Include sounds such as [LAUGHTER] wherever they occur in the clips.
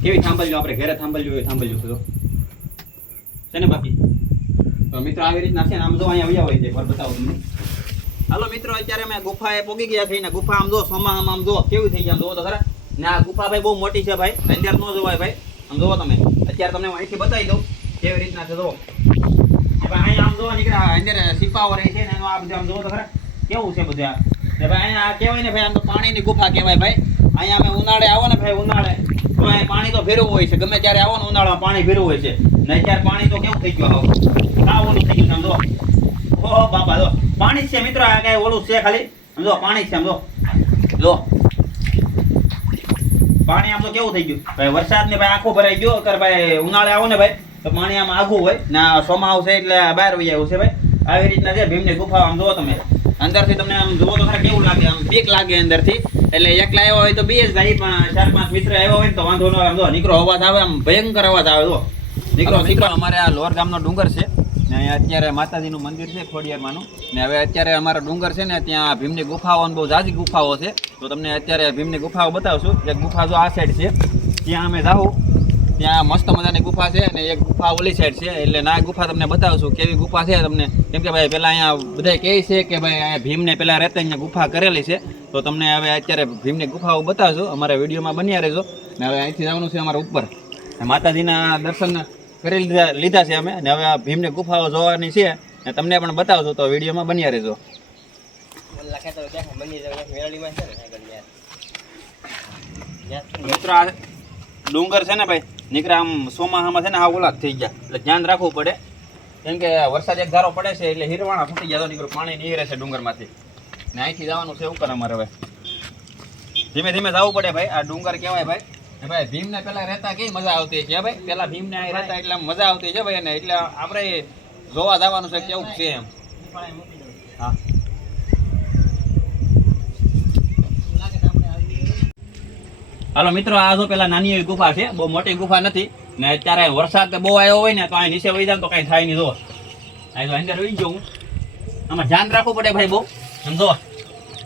કેવી થાંભલજો આપણે ઘરે થાંભલજો એ થાંભલજો છે ને બાકી તો મિત્રો આવી રીતના છે ને આમ જો અહીંયા વયા હોય છે બતાવો તમને મિત્રો અત્યારે અમે ગુફાએ પોગી ગયા છે ને ગુફા આમ જો આમ જો કેવી થઈ ગયા જોવો તો આ ગુફા ભાઈ બહુ મોટી છે ભાઈ અંદર ન જોવાય ભાઈ આમ જોવો તમે અત્યારે તમને અહીંથી બતાવી દઉં કેવી રીતના છે જોવો અહીંયા આમ જોવા નીકળ્યા અંદર સિપાઓ રહે છે ને આ બધું આમ જોવો ખરા કેવું છે બધા? ભાઈ આ કહેવાય ભાઈ પાણીની ગુફા કહેવાય ભાઈ. અહીંયા અમે ઉનાળે આવો ને ભાઈ, ઉનાળે. તો પાણી તો ભેરવું હોય છે. ગમે ત્યારે આવો ને ઉનાળામાં પાણી ભેરું હોય છે. ને ત્યારે પાણી તો કેવું થઈ ગયું આવું. આ ઓલું થઈ ગયું આમ ઓહો, બાપા પાણી છે મિત્રો, આ કાંઈ ઓલું છે ખાલી. આમ જો, પાણી છે, આમ જો. પાણી આમ તો કેવું થઈ ગયું? ભાઈ, વરસાદ ને ભાઈ આખું ભરાઈ ગયો. અત્યારે ભાઈ ઉનાળે આવો ને ભાઈ, તો પાણી આમ આઘું હોય. ને આ આવશે એટલે બહાર વહી આવ્યું છે ભાઈ. આવી રીતના છે, ભીમની ગુફા, આમ જુઓ તમે. અંદરથી તમને આમ જુઓ તો ખરા કેવું લાગે આમ બીક લાગે અંદરથી. એટલે એકલા આવ્યો હોય તો બે જ ભાઈ પણ ચાર પાંચ મિત્ર આવ્યો હોય તો વાંધો ન આવે. જો નીકળો અવાજ આવે આમ ભયંકર અવાજ આવે જો. નીકળો નીકળો. અમારે આ લોર ગામનો ડુંગર છે. ને અહીંયા અત્યારે માતાજીનું મંદિર છે ખોડિયારમાંનું. ને હવે અત્યારે અમારો ડુંગર છે ને ત્યાં ભીમની ગુફાઓ બહુ જાજી ગુફાઓ છે. તો તમને અત્યારે ભીમની ગુફાઓ બતાવશું. એક ગુફા જો આ સાઈડ છે. ત્યાં અમે જાઉં. ત્યાં મસ્ત મજાની ગુફા છે અને એક ગુફા ઓલી સાઈડ છે, એટલે ના ગુફા તમને બતાવશું કેવી ગુફા છે તમને. કેમ કે ભાઈ પેલા અહીંયા બધા કહે છે કે ભાઈ અહીંયા ભીમને પેલા રહેતા અહીંયા ગુફા કરેલી છે. તો તમને હવે અત્યારે ભીમની ગુફાઓ બતાવશું. અમારા વિડીયોમાં બન્યા રહેજો. ને હવે અહીંથી જવાનું છે અમારા ઉપર. માતાજીના દર્શન કરી લીધા લીધા છે અમે. અને હવે આ ભીમની ગુફાઓ જોવાની છે. ને તમને પણ બતાવશું તો વિડીયોમાં બન્યા રહેજો. મિત્રો, આ ડુંગર છે ને ભાઈ? નીકળ્યા આમ ચોમાસામાં છે ને આ ઓલા થઈ ગયા. એટલે ધ્યાન રાખવું પડે. કેમ કે વરસાદ એક ધારો પડે છે, એટલે હિરવાણા ફૂટી ગયા તો નીકળું, પાણી નીકળે છે ડુંગરમાંથી. ને અહીંથી જવાનું છે ઉપર અમારે હવે. ધીમે ધીમે જવું પડે ભાઈ, આ ડુંગર કહેવાય ભાઈ. ભાઈ, ભીમને પેલા રહેતા કઈ મજા આવતી છે ભાઈ? પેલા ભીમને અહીં રહેતા એટલે મજા આવતી છે ભાઈ ને એટલે આપણે જોવા જવાનું છે કેવું છે એમ. હા. હાલો મિત્રો, આ જો પેલા નાની એવી ગુફા છે, બહુ મોટી ગુફા નથી, ને અત્યારે વરસાદ બહુ આવ્યો હોય ને, તો અહીં નીચે વહી જાય તો કઈ થાય નહીં જો અહીં તો અંદર વહી જવું આમાં ધ્યાન રાખવું પડે ભાઈ બહુ. સમજો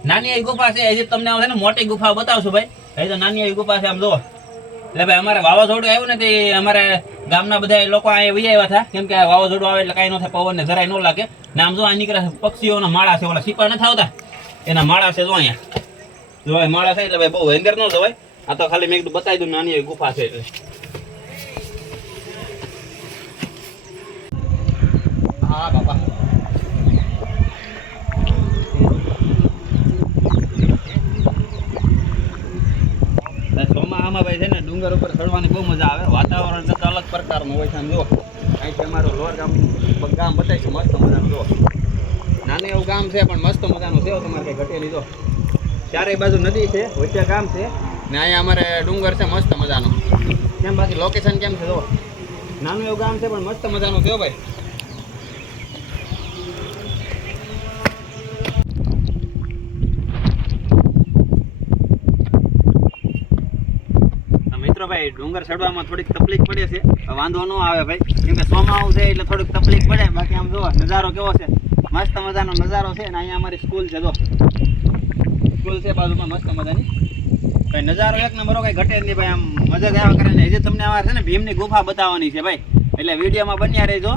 નાની એવી ગુફા છે, હજી તમને આવશે ને મોટી ગુફા બતાવશું ભાઈ. હજી તો નાની એવી ગુફા છે, આમ જો એટલે ભાઈ અમારે વાવાઝોડું આવ્યું ને તે અમારે ગામના બધા લોકો અહીંયા વહી આવ્યા હતા. કેમ કે વાવાઝોડું આવે એટલે કાંઈ ન થાય પવન ને જરાય ન લાગે. ને આમ જો આ નીકળે પક્ષીઓના માળા છે, ઓલા સીપા નથી આવતા. એના માળા છે જો અહીંયા. જો માળા છે, એટલે ભાઈ બહુ અંદર ન જવાય. આ તો ખાલી મેં કીધું બતાવી દઉં નાની એવી ગુફા છે એટલે. હા બાપા. ચોમાસામાં ભાઈ છે ને ડુંગર ઉપર ચડવાની બહુ મજા આવે. વાતાવરણ તો અલગ પ્રકારનું હોય છે આમ અહીં અહીંથી અમારું લોર ગામ ગામ બતાવીશું મસ્ત મજાનું જો નાનું એવું ગામ છે પણ મસ્ત મજાનું છે તમારે કંઈ ઘટે જો ચારે બાજુ નદી છે વચ્ચે ગામ છે. ને અહીંયા અમારે ડુંગર છે, મસ્ત મજાનો. કેમ બાકી લોકેશન કેમ છે જો નાનું એવું ગામ છે, પણ મસ્ત મજાનું છે ભાઈ. ભાઈ, ડુંગર ચડવામાં થોડીક તકલીફ પડે છે. વાંધો ન આવે ભાઈ. કેમ કે સોમાવું છે એટલે થોડીક તકલીફ પડે. બાકી આમ જો નજારો કેવો છે? મસ્ત મજાનો નજારો છે ને અહીંયા અમારી સ્કૂલ છે જો સ્કૂલ છે બાજુમાં મસ્ત મજાની. ભાઈ નજારો એક નંબરો કઈ ઘટે જ નહીં ભાઈ, આમ મજા જ કરે ને હજી તમને આવા છે ને ભીમની ગુફા બતાવવાની છે ભાઈ. એટલે વિડીયોમાં બન્યા રહેજો.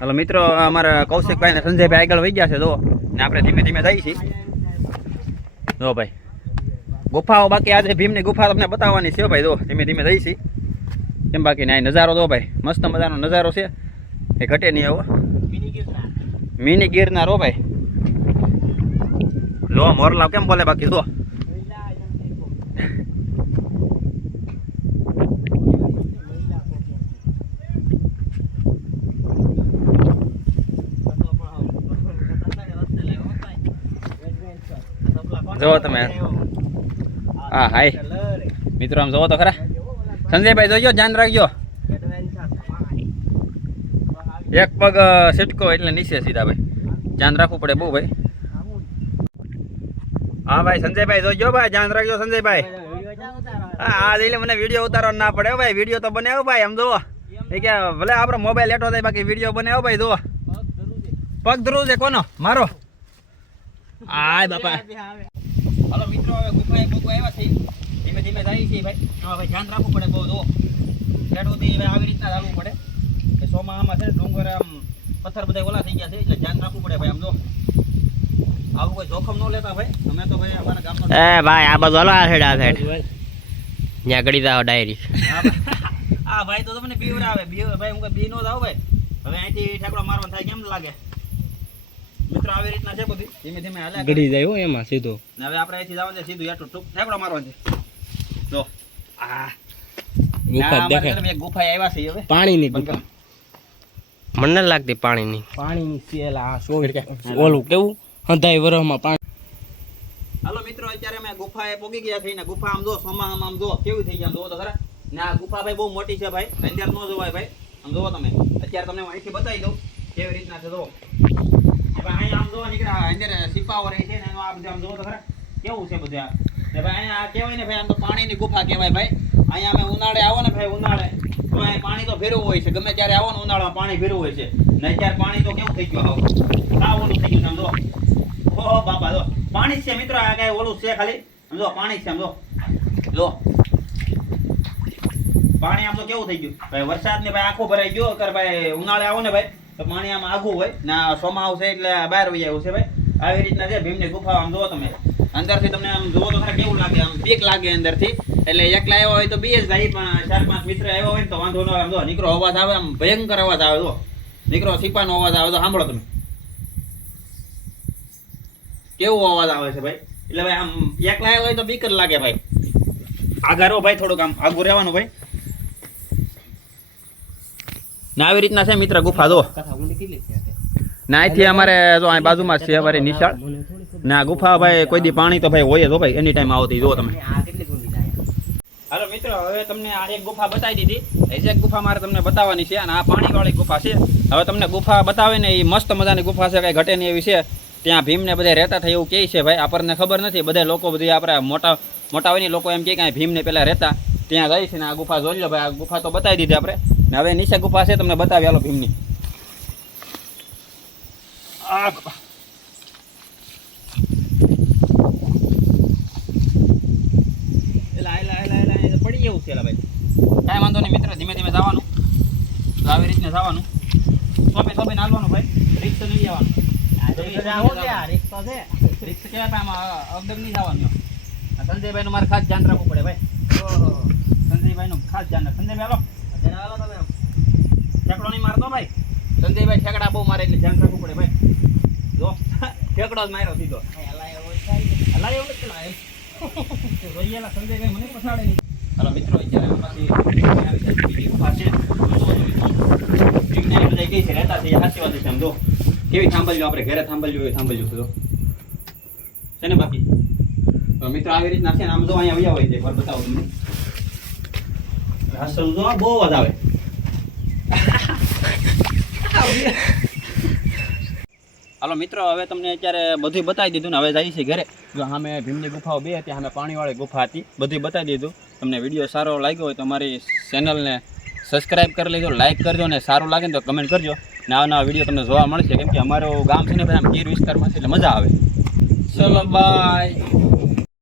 હાલો મિત્રો અમારા કૌશિકભાઈ ને સંજયભાઈ આગળ વહી ગયા છે જો ને આપણે ધીમે ધીમે જઈએ છીએ. જો ભાઈ. ગુફાઓ બાકી આજે ભીમની ગુફા તમને બતાવવાની છે ભાઈ જો ધીમે ધીમે જઈએ છીએ. કેમ બાકી ના નજારો જો ભાઈ. મસ્ત મજાનો નજારો છે. એ ઘટે નહીં એવો મિની ગિરનાર હો ભાઈ. લો, મોરલા કેમ બોલે બાકી? જો જોવો તમે. હા, હાય. મિત્રો આમ જોવો તો ખરા. સંજયભાઈ, જોજો, ધ્યાન રાખજો. એક પગ સિટકો એટલે નીચે સીધા ભાઈ. ધ્યાન રાખવું પડે બહુ ભાઈ. હા ભાઈ, સંજયભાઈ જોજો ભાઈ, ધ્યાન રાખજો સંજયભાઈ. આ એટલે મને વીડિયો ઉતારવા ના પડે ભાઈ વીડિયો તો બનાવો ભાઈ એમ જુઓ. એ કે ભલે આપણો મોબાઈલ લેટો થાય, બાકી વીડિયો બનાવો ભાઈ, જુઓ. પગ ધરું છે કોનો? મારો? હા બાપા. હલો મિત્રો, હવે ગુફાએ ગુફા આવ્યા છે. ધીમે ધીમે જાય છે ભાઈ. હા ભાઈ, ધ્યાન રાખવું પડે બહુ હવે આવી રીતના ચાલવું પડે. સોમાહામાં છે ને ડુંગર આમ પથ્થર બધા ઓલા થઈ ગયા છે એટલે ધ્યાન રાખવું પડે ભાઈ આમ જો. આવું કોઈ જોખમ ન લેતા ભાઈ. અમે તો ભાઈ અમારા ગામમાં એ ભાઈ આ બધું હલો આ સાઈડ આ સાઈડ ત્યાં ગડી જાવ ડાયરી. આ ભાઈ. તો તમને બીવરાવે બીવ ભાઈ હું બી નો જાવ ભાઈ. હવે અહીંથી ઠેકડો મારવાનો થાય કેમ લાગે? મિત્ર આવી રીતના છે બધી. ધીમે ધીમે હાલે ગડી જાય હો એમાં સીધો. ને હવે આપણે અહીંથી જવાનું છે સીધું યાર ટૂંક ઠેકડો મારવાનો છે. જો. આ ગુફા દેખાય. ગુફા ગુફાએ આવ્યા છે હવે. પાણીની ગુફા. મને નથી લાગતી પાણીની. પાણીની સેલ આ સોળ ઓલું કેવું? હંધાઈ વરહમાં પાણી. હાલો મિત્રો અત્યારે અમે ગુફાએ પોગી ગયા થઈને ગુફા આમ જો સોમાહામાં આમ જો કેવી થઈ ગયા જો તો ખરા. ને આ ગુફા ભાઈ બહુ મોટી છે ભાઈ અંદર ન જોવાય ભાઈ. આમ જોવો તમે અત્યારે તમને હું અહીંથી બતાવી દઉં કેવી રીતના છે જો ભાઈ અહીંયા આમ જોવા નીકળ્યા અંદર સિપાઓ રહે છે ને એનું આ બધું આમ જોવો તો ખરા. કેવું છે બધું? આ ને ભાઈ અહીંયા આ કહેવાય ને ભાઈ આમ તો પાણીની ગુફા કહેવાય ભાઈ. અહીંયા અમે ઉનાળે આવો ને ભાઈ ઉનાળે. પાણી તો ભેરવું હોય છે. ગમે ત્યારે આવો ને ઉનાળામાં પાણી ભેરવું હોય છે. ને અત્યારે પાણી તો કેવું થઈ ગયું આવું? સાવ ઓલું થઈ ગયું સમજો ઓહો બાપા, જો. પાણી છે મિત્રો, આ કાંઈ ઓલું છે ખાલી. સમજો પાણી છે સમજો જો. પાણી આમ તો કેવું થઈ ગયું? ભાઈ વરસાદ ને ભાઈ આખો ભરાઈ ગયો. અત્યારે ભાઈ ઉનાળે આવો ને ભાઈ, તો પાણી આમ આઘું હોય. ને સોમા આવશે એટલે આ બહાર વહી આવ્યું છે ભાઈ. આવી રીતના છે, ભીમની ગુફા આમ જુઓ તમે. અંદરથી તમને આમ જુઓ તો કેવું લાગે? આમ બીક લાગે અંદરથી. એટલે એકલા આવ્યો હોય તો બે જ ભાઈ પણ ચાર પાંચ મિત્ર આવ્યો હોય તો વાંધો ન આવે. નીકળો અવાજ આવે, આમ ભયંકર અવાજ આવે તો નીકળો, સિપાનો અવાજ આવે તો સાંભળો તમે. કેવો અવાજ આવે છે ભાઈ? એટલે ભાઈ, આમ એકલા હોય તો બીકર લાગે ભાઈ. આગળ ભાઈ થોડુંક આમ, આગું રહેવાનું ભાઈ. ના આવી રીતના છે મિત્ર ગુફા દો ના અહીંથી અમારે જો અહીં બાજુમાં જ છે, અમારી નિશાળ. ના ગુફા ભાઈ, કોઈ દી પાણી તો ભાઈ હોય જો ભાઈ, એની ટાઈમ આવતી, જો તમે. મિત્રો, હવે તમને આ એક ગુફા બતાવી દીધી. એ એક ગુફા મારે તમને બતાવવાની છે અને આ પાણીવાળી ગુફા છે. હવે તમને ગુફા બતાવે ને એ મસ્ત મજાની ગુફા છે, કાંઈ ઘટે નહીં એવી છે. ત્યાં ભીમને બધા રહેતા થાય એવું કહે છે ભાઈ, આપણને ખબર નથી. બધા લોકો બધી આપણા મોટા મોટા હોય ને લોકો એમ કહે કે ભીમને પહેલાં રહેતા. ત્યાં ગઈ છે ને આ ગુફા જોઈ લો ભાઈ, આ ગુફા તો બતાવી દીધી આપણે. ને હવે નીચે ગુફા છે, તમને બતાવી આલો ભીમની. આ ગુફા. એલા, એલા, એલા, એલા, એ તો પડી એવું છે એલા ભાઈ. કાંઈ વાંધો નહીં મિત્ર ધીમે ધીમે જવાનું. આવી રીતને જવાનું. સોંપે સોંપે નાલવાનું ભાઈ. રિક્સ નહીં જવાનું. રિક્ષ કહેવાય આમાં અગડગ નહીં જવાનું સંજયભાઈ નું મારે ખાસ ધ્યાન રાખવું પડે ભાઈ. સંજયભાઈનું ખાસ ધ્યાન સંજયભાઈ હાલો. ઠેકડો નહીં મારતો ભાઈ. સંજયભાઈ ઠેકડા બહુ મારે એટલે ધ્યાન રાખવું પડે ભાઈ. જો ઠેકડો જ માર્યો સીધો. હલાય એવું હલાય. [LAUGHS] સંજયભાઈ મને પછાડે નહીં. હાલો મિત્રો અત્યારે આવી ગુફા છે રહેતા છે આમ જો કેવી થાંભલ્યું આપણે ઘરે થાંભલ્યું એ થાંભલ્યું છે છે ને બાકી? મિત્રો આવી રીતના છે ને, આમ જો અહીંયા આવ્યા હોય છે બતાવો તમને. હાસ્ય જો બહુ અવાજ આવે. હાલો મિત્રો, હવે તમને અત્યારે બધું બતાવી દીધું ને, હવે જઈએ છીએ ઘરે. જો સામે ભીમની ગુફાઓ બે હતી, સામે પાણીવાળી ગુફા હતી બધું બતાવી દીધું. તમને વીડિયો સારો લાગ્યો હોય તો અમારી ચેનલને સબસ્ક્રાઇબ કરી લેજો લાઇક કરજો ને સારું લાગે ને તો કમેન્ટ કરજો. ને આવા નવા વીડિયો તમને જોવા મળશે. કેમ કે અમારું ગામ છે ને, બધા ગીર વિસ્તારમાં છે, એટલે મજા આવે. ચલો બાય